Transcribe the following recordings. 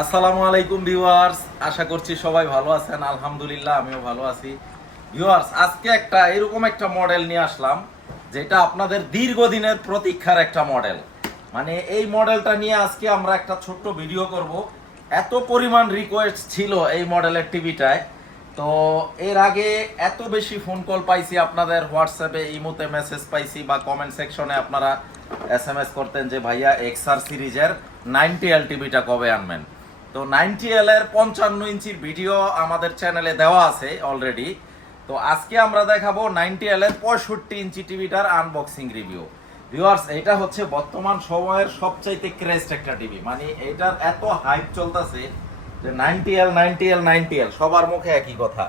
আসসালামু আলাইকুম ভিউয়ার্স, আশা করছি সবাই ভালো আছেন। আলহামদুলিল্লাহ আমিও ভালো আছি। ভিউয়ার্স, আজকে এরকম একটা মডেল নিয়ে আসলাম যেটা আপনাদের দীর্ঘদিনের প্রতীক্ষার একটা মডেল। মানে এই মডেলটা নিয়ে আজকে আমরা একটা ছোট্ট ভিডিও করব। এত পরিমাণ রিকোয়েস্ট ছিল এই মডেলের টিভিটায়, তো এর আগে এত বেশি ফোন কল পাইছি, আপনাদের হোয়াটসঅ্যাপে ইমোতে মেসেজ পাইছি বা কমেন্ট সেকশনে আপনারা এসএমএস করতেন যে ভাইয়া এক্সআর সিরিজের 90L টিভিটা কবে আনবেন। তো 90L এর 55 ইঞ্চির ভিডিও আমাদের চ্যানেলে দেওয়া আছে অলরেডি। তো আজকে আমরা দেখাবো 90L এর 65 ইঞ্চি টিভিটার আনবক্সিং রিভিউ। ভিউয়ার্স, এটা হচ্ছে বর্তমান সময়ের সবচাইতে ক্রেস্ট একটা টিভি। মানে এটার এত হাইপ চলতেছে যে 90L সবার মুখে একই কথা।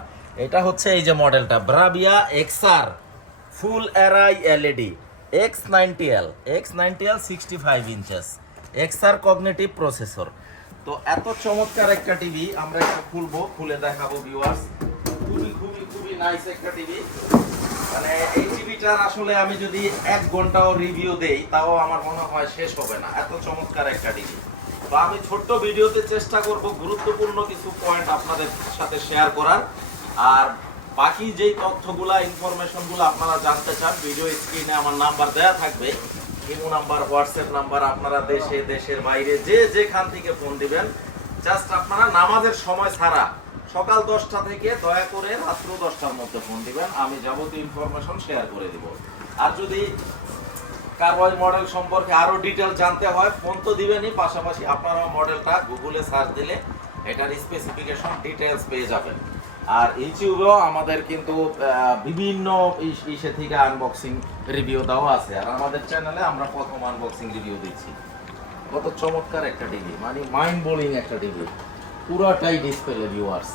এটা হচ্ছে এই যে মডেলটা Bravia XR full array LED X90L 65 inches XR cognitive processor. তো এত চমৎকার একটা টিভি আমরা একটা খুলে দেখাবো ভিউয়ার্স। খুবই খুবই খুবই নাইস একটা টিভি। মানে এই টিভিটার আসলে আমি যদি 1 ঘন্টাও রিভিউ দেই তাও আমার মনে হয় শেষ হবে না, এত চমৎকার একটা টিভি। তো আমি ছোট্ট ভিডিওতে চেষ্টা করব গুরুত্বপূর্ণ কিছু পয়েন্ট আপনাদের সাথে শেয়ার করার। আর বাকি যেই তথ্যগুলা ইনফরমেশনগুলো আপনারা জানতে চান, ভিডিও স্ক্রিনে আমার নাম্বার দেয়া থাকবে, ইমো নাম্বার, হোয়াটসঅ্যাপ নাম্বার। আপনারা দেশের বাইরে যেখান থেকে ফোন দিবেন, জাস্ট আপনারা নামাজের সময় ছাড়া সকাল 10টা থেকে দয়া করে রাত্র 10টার মধ্যে ফোন দিবেন, আমি যাবতীয় ইনফরমেশন শেয়ার করে দিব। আর যদি কারো ওই মডেল সম্পর্কে আরো ডিটেল জানতে হয়, ফোন তো দিবেনই, পাশাপাশি আপনারা মডেলটা গুগলে সার্চ দিলে এটার স্পেসিফিকেশন ডিটেলস পেয়ে যাবেন। আর ইউটিউবেও আমাদের কিন্তু বিভিন্ন ইসে থেকে আনবক্সিং রিভিউ দেওয়া আছে। আর আমাদের চ্যানেলে আমরা প্রথম আনবক্সিং রিভিউ দিচ্ছি। কত চমৎকার একটা টিভি, মানে মাইন্ড ব্লোয়িং একটা টিভি, পুরাটাই ডিসপ্লে ভিউয়ার্স।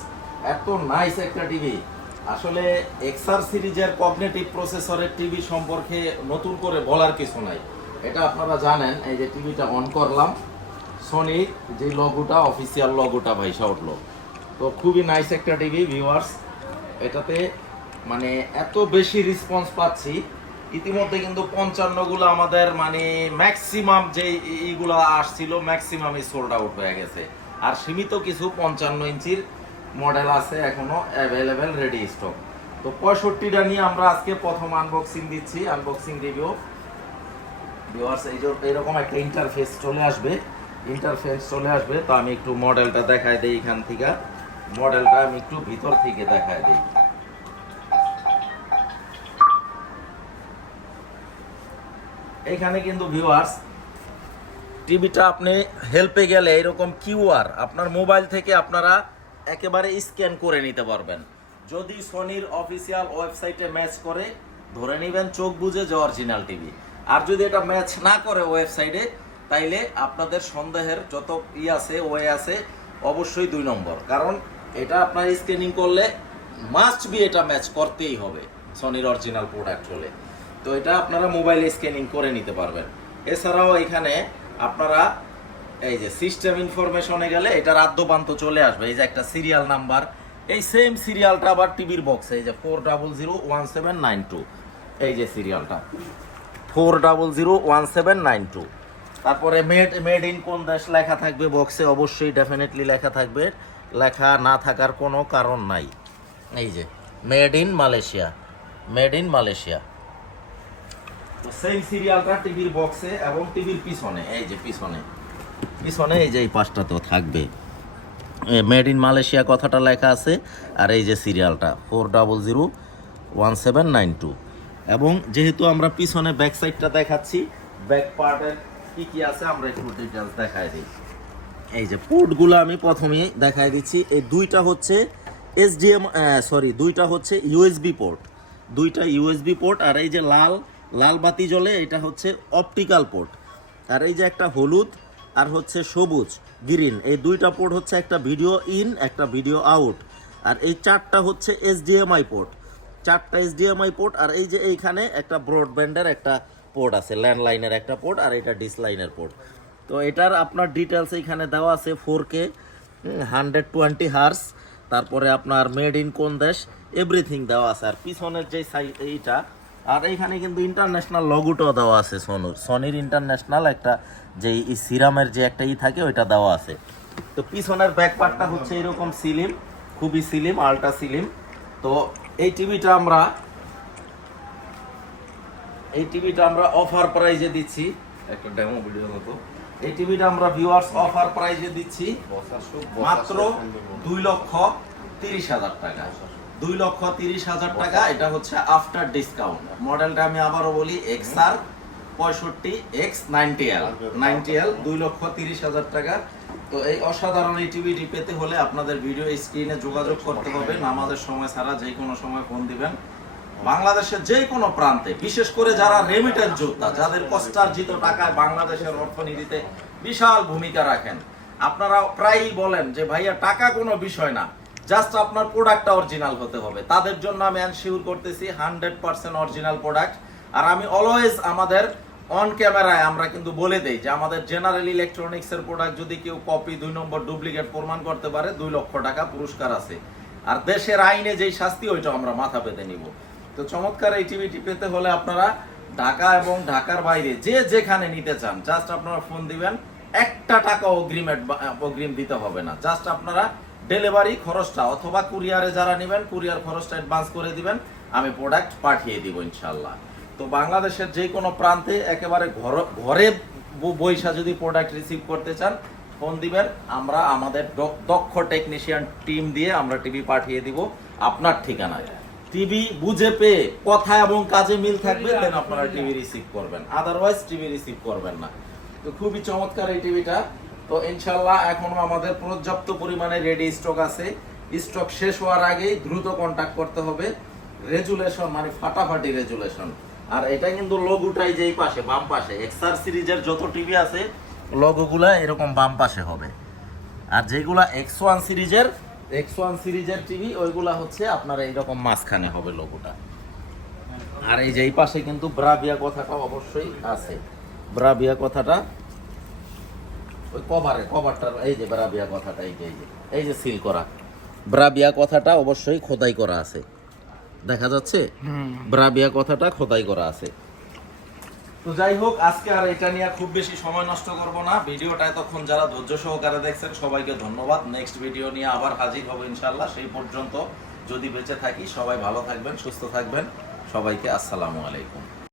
এত নাইস একটা টিভি। আসলে এক্সআর সিরিজের কগনিটিভ প্রসেসরের টিভি সম্পর্কে নতুন করে বলার কিছু নাই, এটা আপনারা জানেন। এই যে টিভিটা অন করলাম, সনির যে লোগোটা, অফিসিয়াল লোগোটা ভাইসা উঠলো। তো খুবই নাইস একটা টিভি ভিউয়ার্স। এটাতে মানে এত বেশি রেসপন্স পাচ্ছি। ইতিমধ্যে কিন্তু 55গুলো আমাদের মানে ম্যাক্সিমাম যে এইগুলো আসছিল ম্যাক্সিমামই সোল্ড আউট হয়ে গেছে। আর সীমিত কিছু 55 ইঞ্চির মডেল আছে এখনো অ্যাভেলেবেল রেডি স্টক। তো 65টা নিয়ে আমরা আজকে প্রথম আনবক্সিং দিচ্ছি, আনবক্সিং রিভিউ। ভিউয়ার্স, এইরকম একটা ইন্টারফেস চলে আসবে। তো আমি একটু মডেলটা দেখাই দিই এখান থেকে। মডেলটা আমি একটু ভিতর থেকে দেখাই দিই। এইখানে কিন্তু ভিউয়ার্স টিভিটা আপনি হেল্পে গেলে এরকম কিউআর আপনার মোবাইল থেকে আপনারা একেবারে স্ক্যান করে নিতে পারবেন। যদি সনির অফিসিয়াল ওয়েবসাইটে ম্যাচ করে, ধরে নেবেন চোখ বুঝে যে অরিজিনাল টিভি। আর যদি এটা ম্যাচ না করে ওয়েবসাইটে, তাইলে আপনাদের সন্দেহের যত ওয়ে আছে অবশ্যই 2 নম্বর। কারণ এটা আপনার স্ক্যানিং করলে মাস্ট বি এটা ম্যাচ করতেই হবে সনির অরিজিনাল প্রোডাক্ট হলে। তো এটা আপনারা মোবাইলে স্ক্যানিং করে নিতে পারবেন। এছাড়াও এখানে আপনারা এই যে সিস্টেম ইনফরমেশনে গেলে এটার আদ্যপান্ত চলে আসবে। এই যে একটা সিরিয়াল নাম্বার, এই সেম সিরিয়ালটা আবার টিভির বক্সে এই যে 4001792, এই যে সিরিয়ালটা 4001792। তারপরে মেড ইন কোন দেশ লেখা থাকবে বক্সে, অবশ্যই ডেফিনেটলি লেখা থাকবে, লেখা না থাকার কোনো কারণ নাই। এই যে মেড ইন মালয়েশিয়া। তো সেম সিরিয়ালটা টিভির বক্সে এবং টিভির পিছনে, এই যে পিছনে এই যে এই পাশটাতেও থাকবে মেড ইন মালয়েশিয়া কথাটা লেখা আছে। আর এই যে সিরিয়ালটা 4001792। এবং যেহেতু আমরা পিছনে ব্যাক সাইডটা দেখাচ্ছি, ব্যাক পার্টের কি আছে আমরা একটু ডিটেলস দেখাই দিই। এই যে পোর্টগুলো আমি প্রথমেই দেখাই দিচ্ছি। এই দুইটা হচ্ছে দুইটা হচ্ছে ইউএসবি পোর্ট, আর এই যে লাল বাতি জ্বলে এটা হচ্ছে অপটিক্যাল পোর্ট। আর এই যে একটা হলুদ আর হচ্ছে সবুজ গ্রিন, এই দুইটা পোর্ট হচ্ছে একটা ভিডিও ইন, একটা ভিডিও আউট। আর এই 4টা হচ্ছে এইচডিএমআই পোর্ট, আর এই যে এইখানে একটা ব্রডব্যান্ডের একটা পোর্ট আছে, ল্যান্ডলাইনের একটা পোর্ট, আর এটা ডিসলাইনের পোর্ট। তো এটার আপনার ডিটেলস এখানে দেওয়া আছে 4K 120 হার্স, তারপরে আপনার মেড ইন কোন দেশ, এভরিথিং দেওয়া আছে। আর পিছনের যে সাইড এইটা, আর এইখানে কিন্তু ইন্টারন্যাশনাল লগোটাও দেওয়া আছে, সনির ইন্টারন্যাশনাল একটা যে সিরামের যে একটা থাকে ওইটা দেওয়া আছে। তো পিছনের ব্যাক পার্টটা হচ্ছে এরকম স্লিম, খুবই স্লিম, আল্ট্রা স্লিম। তো এই টিভিটা আমরা অফার প্রাইজে দিচ্ছি, একটা ডেমো ভিডিও মতো। এই টিভিটা আমরা ভিউয়ার্স অফার প্রাইজে দিচ্ছি মাত্র 2,30,000 টাকা। 2,30,000 টাকা। এটা হচ্ছে আফটার ডিসকাউন্ট। মডেলটা আমি আবারও বলি, XR 65 X 90L 2,30,000 টাকা। তো এই অসাধারণ এই টিভিটি পেতে হলে আপনাদের ভিডিও স্ক্রিনে যোগাযোগ করতে হবে, নামাজের সময় ছাড়া যে কোনো সময় ফোন দিবেন। বাংলাদেশের যে কোনো প্রান্তে, বিশেষ করে যারা রেমিটেন্স যোদ্ধা, যাদের কষ্টার্জিত টাকায় বাংলাদেশের অর্থনীতিতে বিশাল ভূমিকা রাখেন, আপনারা প্রায়ই বলেন যে ভাইয়া টাকা কোনো বিষয় না, জাস্ট আপনার প্রোডাক্টটা অরিজিনাল হতে হবে। তাদের জন্য আমি এনশিওর করতেছি 100% অরিজিনাল প্রোডাক্ট। আর আমি অলওয়েজ আমাদের অন ক্যামেরায় আমরা কিন্তু বলে দেই যে আমাদের জেনারেল ইলেকট্রনিক্সের প্রোডাক্ট যদি কেউ কপি 2 নম্বর ডুপ্লিকেট প্রমাণ করতে পারে 2 লক্ষ টাকা পুরস্কার আছে। আর দেশের আইনে যেই শাস্তি, ওইটা আমরা মাথা পেতে নিব। তো চমৎকার এই টিভিটি পেতে হলে আপনারা ঢাকা এবং ঢাকার বাইরে যে যেখানে নিতে চান, জাস্ট আপনারা ফোন দিবেন, 1 টাকা অগ্রিম দিতে হবে না। জাস্ট আপনারা ডেলিভারি খরচটা অথবা কুরিয়ারে যারা নেবেন কুরিয়ার খরচটা অ্যাডভান্স করে দিবেন, আমি প্রোডাক্ট পাঠিয়ে দিব ইনশাল্লাহ। তো বাংলাদেশের যে কোনো প্রান্তে একেবারে ঘরে বৈশা যদি প্রোডাক্ট রিসিভ করতে চান, ফোন দিবেন, আমরা আমাদের দক্ষ টেকনিশিয়ান টিম দিয়ে আমরা টিভি পাঠিয়ে দিব আপনার ঠিকানায়। টিভি বুঝে পেয়ে কথা এবং কাজে মিল থাকবে, দেন আপনারা টিভি রিসিভ করবেন, আদারওয়াইজ টিভি রিসিভ করবেন না। তো খুবই চমৎকার এই টিভিটা। তো ইনশাল্লাহ এখনো আমাদের পর্যাপ্ত পরিমাণে রেডি স্টক আছে। স্টক শেষ হওয়ার আগেই দ্রুত কন্টাক্ট করতে হবে। রেজুলেশন মানে ফাটাফাটি রেজুলেশন। আর এটা কিন্তু লোগোটাই যেই পাশে বাম পাশে, XR সিরিজের যত টিভি আছে লোগোগুলা এরকম বাম পাশে হবে। আর যেগুলা X1 সিরিজের টিভি, ওইগুলা হচ্ছে আপনার এইরকম মাঝখানে হবে লোগোটা। আর এই যে এই পাশে কিন্তু ব্রাভিয়া কথাটা অবশ্যই আছে। ব্রাভিয়া কথাটা ওই কভারটার এই যে ব্রাভিয়া কথাটা এই যে সিল করা ব্রাভিয়া কথাটা অবশ্যই খোদাই করা আছে, দেখা যাচ্ছে ব্রাভিয়া কথাটা খোদাই করা আছে। তো যাই হোক, আজকে আর এটা নিয়ে খুব বেশি সময় নষ্ট করব না। ভিডিওটা এতক্ষণ যারা ধৈর্য সহকারে দেখছেন সবাইকে ধন্যবাদ। নেক্সট ভিডিও নিয়ে আবার হাজির হব ইনশাল্লাহ। সেই পর্যন্ত যদি বেঁচে থাকি সবাই ভালো থাকবেন, সুস্থ থাকবেন। সবাইকে আসসালামু আলাইকুম।